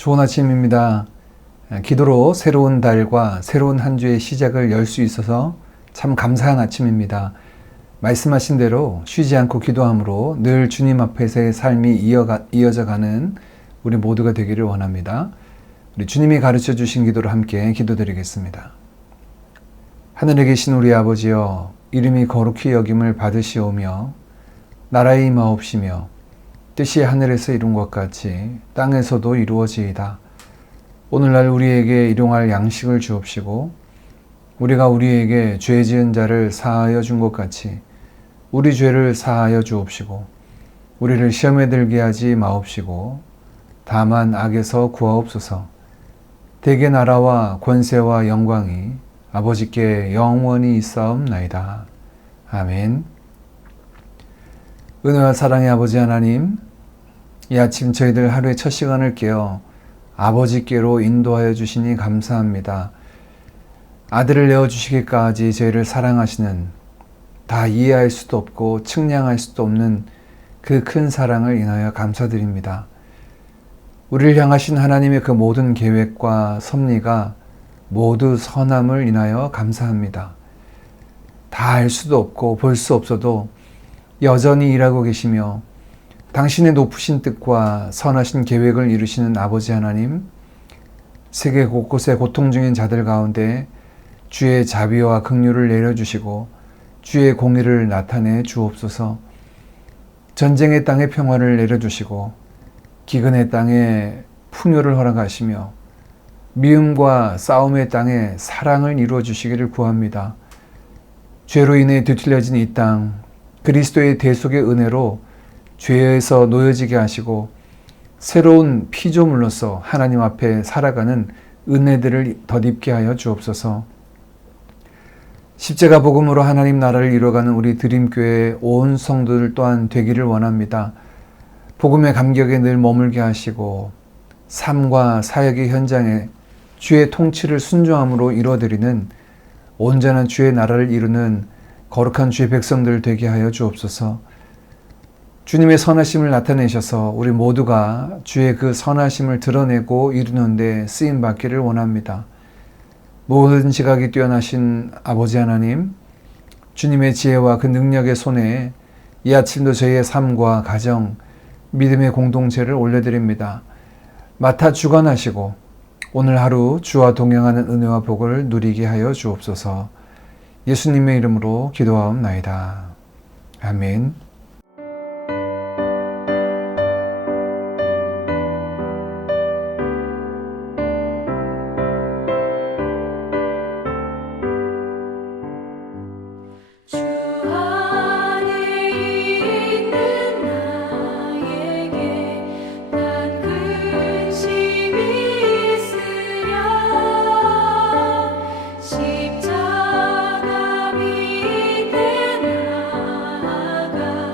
좋은 아침입니다. 기도로 새로운 달과 새로운 한 주의 시작을 열 수 있어서 참 감사한 아침입니다. 말씀하신 대로 쉬지 않고 기도함으로 늘 주님 앞에서의 삶이 이어져 가는 우리 모두가 되기를 원합니다. 우리 주님이 가르쳐 주신 기도로 함께 기도드리겠습니다. 하늘에 계신 우리 아버지여, 이름이 거룩히 여김을 받으시오며 나라의 임하옵시며 뜻이 하늘에서 이룬 것 같이 땅에서도 이루어지이다. 오늘날 우리에게 일용할 양식을 주옵시고 우리가 우리에게 죄 지은 자를 사하여 준 것 같이 우리 죄를 사하여 주옵시고 우리를 시험에 들게 하지 마옵시고 다만 악에서 구하옵소서. 대개 나라와 권세와 영광이 아버지께 영원히 있사옵나이다. 아멘. 은혜와 사랑의 아버지 하나님, 이 아침 저희들 하루의 첫 시간을 깨어 아버지께로 인도하여 주시니 감사합니다. 아들을 내어주시기까지 저희를 사랑하시는, 다 이해할 수도 없고 측량할 수도 없는 그 큰 사랑을 인하여 감사드립니다. 우리를 향하신 하나님의 그 모든 계획과 섭리가 모두 선함을 인하여 감사합니다. 다 알 수도 없고 볼 수 없어도 여전히 일하고 계시며 당신의 높으신 뜻과 선하신 계획을 이루시는 아버지 하나님, 세계 곳곳에 고통 중인 자들 가운데 주의 자비와 긍휼을 내려주시고 주의 공의를 나타내 주옵소서. 전쟁의 땅에 평화를 내려주시고 기근의 땅에 풍요를 허락하시며 미움과 싸움의 땅에 사랑을 이루어 주시기를 구합니다. 죄로 인해 뒤틀려진 이 땅, 그리스도의 대속의 은혜로 죄에서 놓여지게 하시고 새로운 피조물로서 하나님 앞에 살아가는 은혜들을 덧입게 하여 주옵소서. 십자가 복음으로 하나님 나라를 이루어가는 우리 드림교회의 온 성도들 또한 되기를 원합니다. 복음의 감격에 늘 머물게 하시고 삶과 사역의 현장에 주의 통치를 순종함으로 이루어드리는 온전한 주의 나라를 이루는 거룩한 주의 백성들 되게 하여 주옵소서. 주님의 선하심을 나타내셔서 우리 모두가 주의 그 선하심을 드러내고 이루는 데 쓰임 받기를 원합니다. 모든 지각이 뛰어나신 아버지 하나님, 주님의 지혜와 그 능력의 손에 이 아침도 저희의 삶과 가정, 믿음의 공동체를 올려드립니다. 맡아 주관하시고 오늘 하루 주와 동행하는 은혜와 복을 누리게 하여 주옵소서. 예수님의 이름으로 기도하옵나이다. 아멘. 십자가 밑에 나아가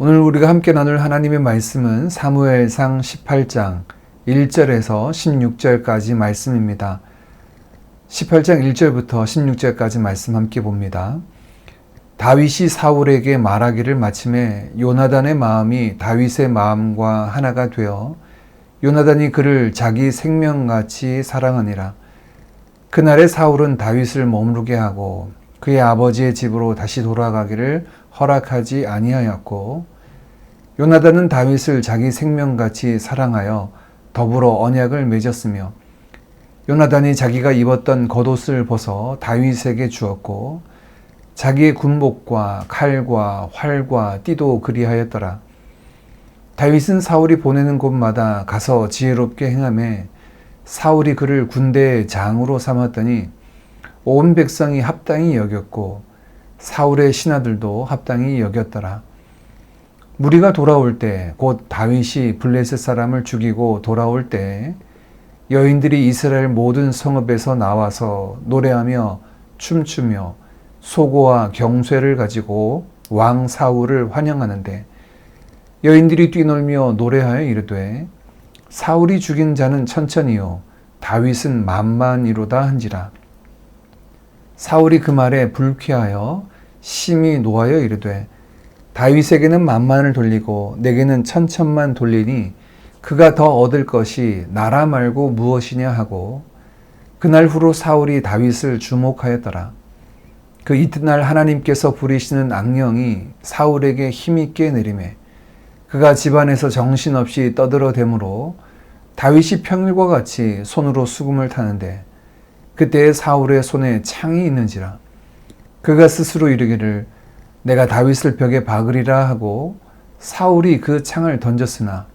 오늘 우리가 함께 나눌 하나님의 말씀은 사무엘상 18장 1절에서 16절까지 말씀입니다. 18장 1절부터 16절까지 말씀 함께 봅니다. 다윗이 사울에게 말하기를 마침에 요나단의 마음이 다윗의 마음과 하나가 되어 요나단이 그를 자기 생명같이 사랑하니라. 그날에 사울은 다윗을 머무르게 하고 그의 아버지의 집으로 다시 돌아가기를 허락하지 아니하였고 요나단은 다윗을 자기 생명같이 사랑하여 더불어 언약을 맺었으며 요나단이 자기가 입었던 겉옷을 벗어 다윗에게 주었고 자기의 군복과 칼과 활과 띠도 그리하였더라. 다윗은 사울이 보내는 곳마다 가서 지혜롭게 행하매 사울이 그를 군대의 장으로 삼았더니 온 백성이 합당히 여겼고 사울의 신하들도 합당히 여겼더라. 무리가 돌아올 때 곧 다윗이 블레셋 사람을 죽이고 돌아올 때 여인들이 이스라엘 모든 성읍에서 나와서 노래하며 춤추며 소고와 경쇠를 가지고 왕 사울을 환영하는데 여인들이 뛰놀며 노래하여 이르되 사울이 죽인 자는 천천히요 다윗은 만만이로다 한지라. 사울이 그 말에 불쾌하여 심히 노하여 이르되 다윗에게는 만만을 돌리고 내게는 천천만 돌리니 그가 더 얻을 것이 나라 말고 무엇이냐 하고 그날 후로 사울이 다윗을 주목하였더라. 그 이튿날 하나님께서 부리시는 악령이 사울에게 힘있게 내리매 그가 집안에서 정신없이 떠들어대므로 다윗이 평일과 같이 손으로 수금을 타는데 그때에 사울의 손에 창이 있는지라. 그가 스스로 이르기를 내가 다윗을 벽에 박으리라 하고 사울이 그 창을 던졌으나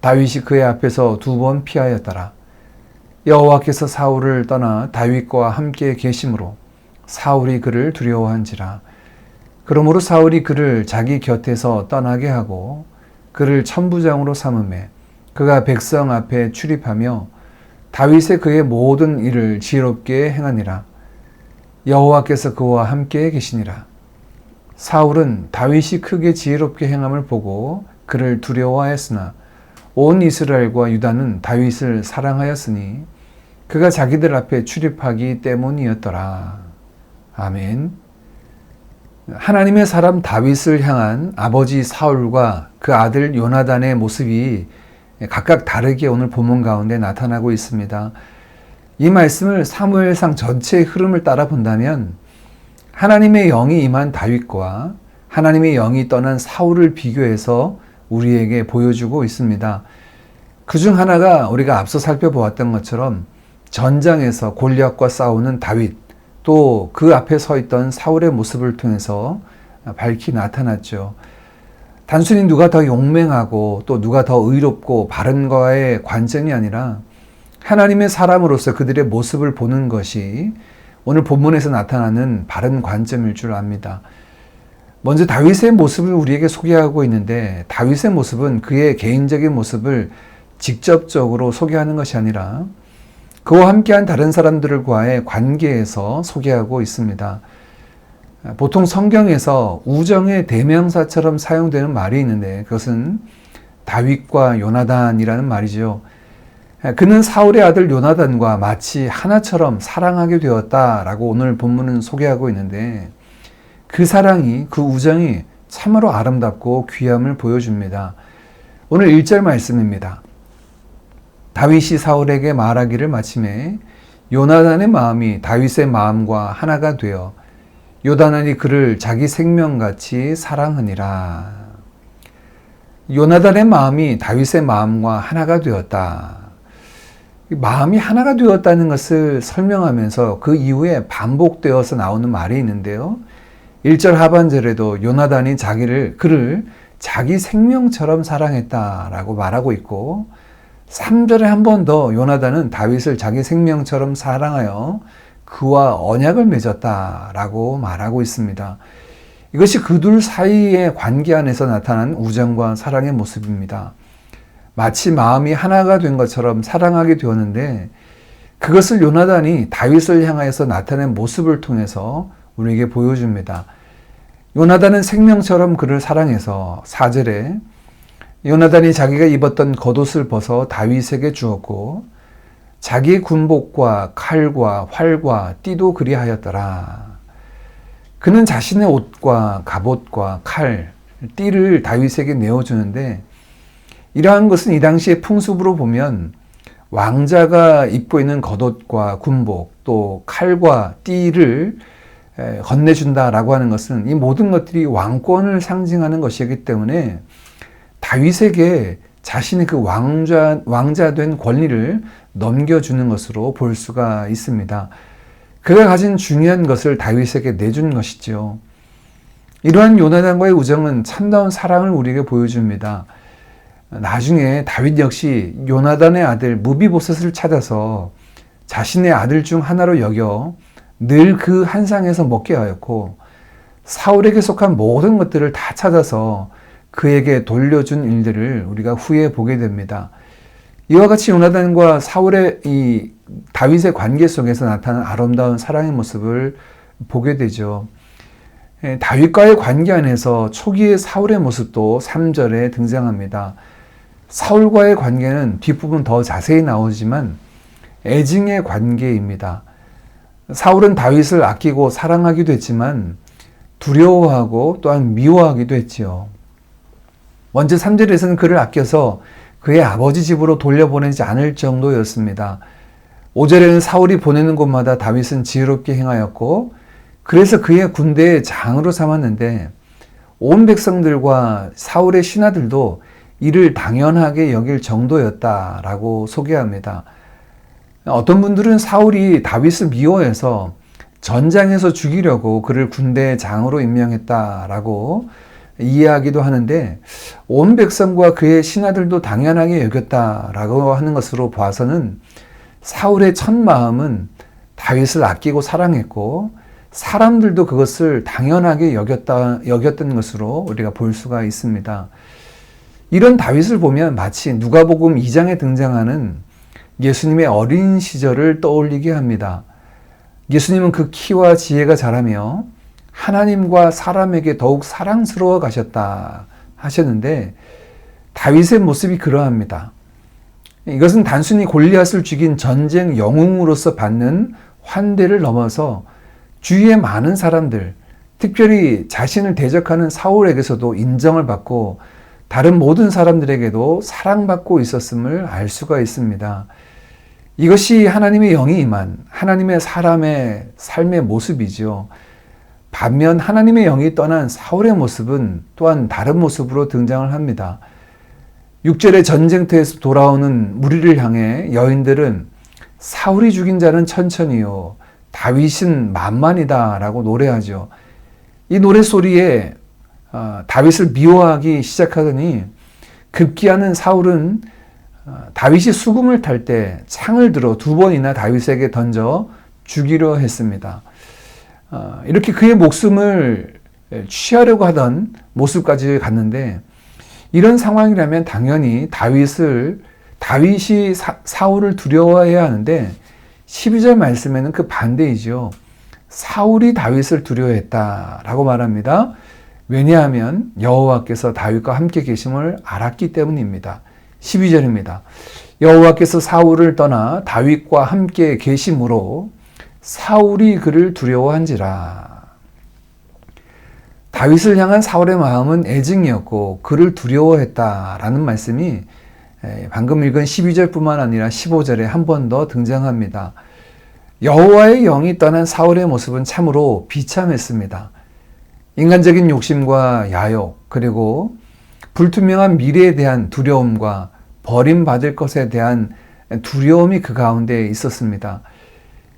다윗이 그의 앞에서 2번 피하였더라. 여호와께서 사울을 떠나 다윗과 함께 계심으로 사울이 그를 두려워한지라. 그러므로 사울이 그를 자기 곁에서 떠나게 하고 그를 천부장으로 삼으매 그가 백성 앞에 출입하며 다윗의 그의 모든 일을 지혜롭게 행하니라. 여호와께서 그와 함께 계시니라. 사울은 다윗이 크게 지혜롭게 행함을 보고 그를 두려워하였으나 온 이스라엘과 유다는 다윗을 사랑하였으니 그가 자기들 앞에 출입하기 때문이었더라. 아멘. 하나님의 사람 다윗을 향한 아버지 사울과 그 아들 요나단의 모습이 각각 다르게 오늘 본문 가운데 나타나고 있습니다. 이 말씀을 사무엘상 전체의 흐름을 따라 본다면 하나님의 영이 임한 다윗과 하나님의 영이 떠난 사울을 비교해서 우리에게 보여주고 있습니다. 그중 하나가 우리가 앞서 살펴보았던 것처럼 전장에서 골리앗과 싸우는 다윗, 또 그 앞에 서 있던 사울의 모습을 통해서 밝히 나타났죠. 단순히 누가 더 용맹하고 또 누가 더 의롭고 바른가의 관점이 아니라 하나님의 사람으로서 그들의 모습을 보는 것이 오늘 본문에서 나타나는 바른 관점일 줄 압니다. 먼저 다윗의 모습을 우리에게 소개하고 있는데 다윗의 모습은 그의 개인적인 모습을 직접적으로 소개하는 것이 아니라 그와 함께한 다른 사람들과의 관계에서 소개하고 있습니다. 보통 성경에서 우정의 대명사처럼 사용되는 말이 있는데 그것은 다윗과 요나단이라는 말이죠. 그는 사울의 아들 요나단과 마치 하나처럼 사랑하게 되었다라고 오늘 본문은 소개하고 있는데 그 사랑이, 그 우정이 참으로 아름답고 귀함을 보여줍니다. 오늘 1절 말씀입니다. 다윗이 사울에게 말하기를 마침에 요나단의 마음이 다윗의 마음과 하나가 되어 요나단이 그를 자기 생명같이 사랑하니라. 요나단의 마음이 다윗의 마음과 하나가 되었다. 마음이 하나가 되었다는 것을 설명하면서 그 이후에 반복되어서 나오는 말이 있는데요. 1절 하반절에도 요나단이 그를 자기 생명처럼 사랑했다라고 말하고 있고 3절에 한 번 더 요나단은 다윗을 자기 생명처럼 사랑하여 그와 언약을 맺었다라고 말하고 있습니다. 이것이 그 둘 사이의 관계 안에서 나타난 우정과 사랑의 모습입니다. 마치 마음이 하나가 된 것처럼 사랑하게 되었는데 그것을 요나단이 다윗을 향하여서 나타낸 모습을 통해서 우리에게 보여줍니다. 요나단은 생명처럼 그를 사랑해서 4절에 요나단이 자기가 입었던 겉옷을 벗어 다윗에게 주었고 자기의 군복과 칼과 활과 띠도 그리하였더라. 그는 자신의 옷과 갑옷과 칼, 띠를 다윗에게 내어주는데 이러한 것은 이 당시의 풍습으로 보면 왕자가 입고 있는 겉옷과 군복 또 칼과 띠를 건네준다라고 하는 것은 이 모든 것들이 왕권을 상징하는 것이기 때문에 다윗에게 자신의 그 왕자된 권리를 넘겨주는 것으로 볼 수가 있습니다. 그가 가진 중요한 것을 다윗에게 내준 것이죠. 이러한 요나단과의 우정은 참다운 사랑을 우리에게 보여줍니다. 나중에 다윗 역시 요나단의 아들 무비보셋을 찾아서 자신의 아들 중 하나로 여겨 늘 그 한상에서 먹게 하였고 사울에게 속한 모든 것들을 다 찾아서 그에게 돌려준 일들을 우리가 후에 보게 됩니다. 이와 같이 요나단과 사울의 이 다윗의 관계 속에서 나타난 아름다운 사랑의 모습을 보게 되죠. 다윗과의 관계 안에서 초기의 사울의 모습도 3절에 등장합니다. 사울과의 관계는 뒷부분 더 자세히 나오지만 애증의 관계입니다. 사울은 다윗을 아끼고 사랑하기도 했지만 두려워하고 또한 미워하기도 했지요. 먼저 3절에서는 그를 아껴서 그의 아버지 집으로 돌려보내지 않을 정도였습니다. 5절에는 사울이 보내는 곳마다 다윗은 지혜롭게 행하였고 그래서 그의 군대의 장으로 삼았는데 온 백성들과 사울의 신하들도 이를 당연하게 여길 정도였다라고 소개합니다. 어떤 분들은 사울이 다윗을 미워해서 전장에서 죽이려고 그를 군대의 장으로 임명했다라고 이해하기도 하는데 온 백성과 그의 신하들도 당연하게 여겼다라고 하는 것으로 봐서는 사울의 첫 마음은 다윗을 아끼고 사랑했고 사람들도 그것을 당연하게 여겼던 것으로 우리가 볼 수가 있습니다. 이런 다윗을 보면 마치 누가복음 2장에 등장하는 예수님의 어린 시절을 떠올리게 합니다. 예수님은 그 키와 지혜가 자라며 하나님과 사람에게 더욱 사랑스러워 가셨다 하셨는데 다윗의 모습이 그러합니다. 이것은 단순히 골리앗을 죽인 전쟁 영웅으로서 받는 환대를 넘어서 주위의 많은 사람들, 특별히 자신을 대적하는 사울에게서도 인정을 받고 다른 모든 사람들에게도 사랑받고 있었음을 알 수가 있습니다. 이것이 하나님의 영이 임한 하나님의 사람의 삶의 모습이죠. 반면 하나님의 영이 떠난 사울의 모습은 또한 다른 모습으로 등장을 합니다. 6절의 전쟁터에서 돌아오는 무리를 향해 여인들은 사울이 죽인 자는 천천히요 다윗은 만만이다 라고 노래하죠. 이 노래소리에 다윗을 미워하기 시작하더니 급기야는 사울은 다윗이 수금을 탈 때 창을 들어 2번이나 다윗에게 던져 죽이려 했습니다. 이렇게 그의 목숨을 취하려고 하던 모습까지 갔는데 이런 상황이라면 당연히 다윗이 사울을 두려워해야 하는데 12절 말씀에는 그 반대이죠. 사울이 다윗을 두려워했다라고 말합니다. 왜냐하면 여호와께서 다윗과 함께 계심을 알았기 때문입니다. 12절입니다. 여호와께서 사울을 떠나 다윗과 함께 계심으로 사울이 그를 두려워한지라. 다윗을 향한 사울의 마음은 애증이었고 그를 두려워했다라는 말씀이 방금 읽은 12절뿐만 아니라 15절에 한 번 더 등장합니다. 여호와의 영이 떠난 사울의 모습은 참으로 비참했습니다. 인간적인 욕심과 야욕 그리고 불투명한 미래에 대한 두려움과 버림받을 것에 대한 두려움이 그 가운데 있었습니다.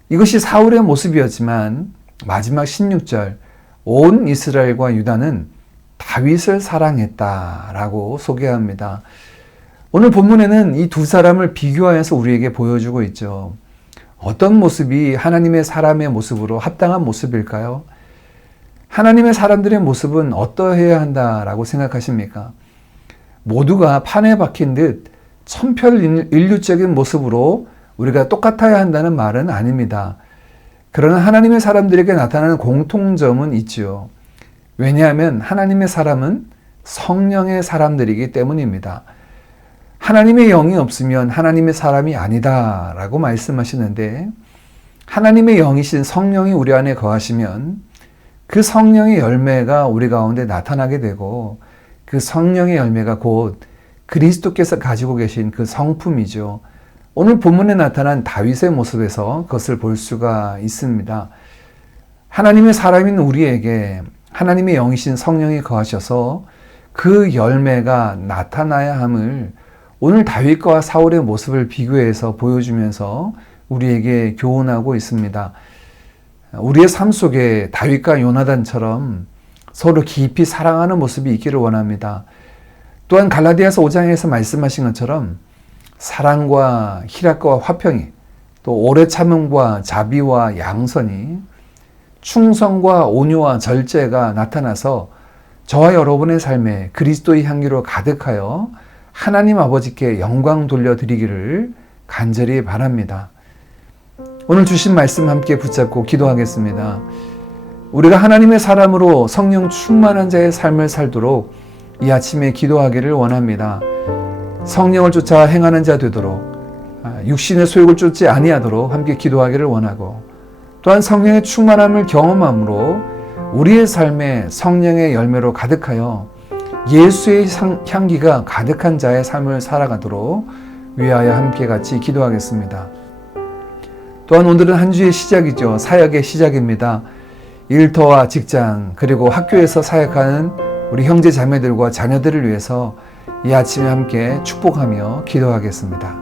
이것이 사울의 모습이었지만 마지막 16절 온 이스라엘과 유다는 다윗을 사랑했다라고 소개합니다. 오늘 본문에는 이 두 사람을 비교하여서 우리에게 보여주고 있죠. 어떤 모습이 하나님의 사람의 모습으로 합당한 모습일까요? 하나님의 사람들의 모습은 어떠해야 한다라고 생각하십니까? 모두가 판에 박힌 듯 천편일률적인 모습으로 우리가 똑같아야 한다는 말은 아닙니다. 그러나 하나님의 사람들에게 나타나는 공통점은 있죠. 왜냐하면 하나님의 사람은 성령의 사람들이기 때문입니다. 하나님의 영이 없으면 하나님의 사람이 아니다 라고 말씀하시는데, 하나님의 영이신 성령이 우리 안에 거하시면 그 성령의 열매가 우리 가운데 나타나게 되고, 그 성령의 열매가 곧 그리스도께서 가지고 계신 그 성품이죠. 오늘 본문에 나타난 다윗의 모습에서 그것을 볼 수가 있습니다. 하나님의 사람인 우리에게 하나님의 영이신 성령이 거하셔서 그 열매가 나타나야 함을 오늘 다윗과 사울의 모습을 비교해서 보여주면서 우리에게 교훈하고 있습니다. 우리의 삶 속에 다윗과 요나단처럼 서로 깊이 사랑하는 모습이 있기를 원합니다. 또한 갈라디아서 5장에서 말씀하신 것처럼 사랑과 희락과 화평이, 또 오래 참음과 자비와 양선이, 충성과 온유와 절제가 나타나서 저와 여러분의 삶에 그리스도의 향기로 가득하여 하나님 아버지께 영광 돌려드리기를 간절히 바랍니다. 오늘 주신 말씀 함께 붙잡고 기도하겠습니다. 우리가 하나님의 사람으로 성령 충만한 자의 삶을 살도록 이 아침에 기도하기를 원합니다. 성령을 쫓아 행하는 자 되도록, 육신의 소욕을 쫓지 아니하도록 함께 기도하기를 원하고, 또한 성령의 충만함을 경험함으로 우리의 삶에 성령의 열매로 가득하여 예수의 향기가 가득한 자의 삶을 살아가도록 위하여 함께 같이 기도하겠습니다. 또한 오늘은 한 주의 시작이죠. 사역의 시작입니다. 일터와 직장 그리고 학교에서 사역하는 우리 형제 자매들과 자녀들을 위해서 이 아침에 함께 축복하며 기도하겠습니다.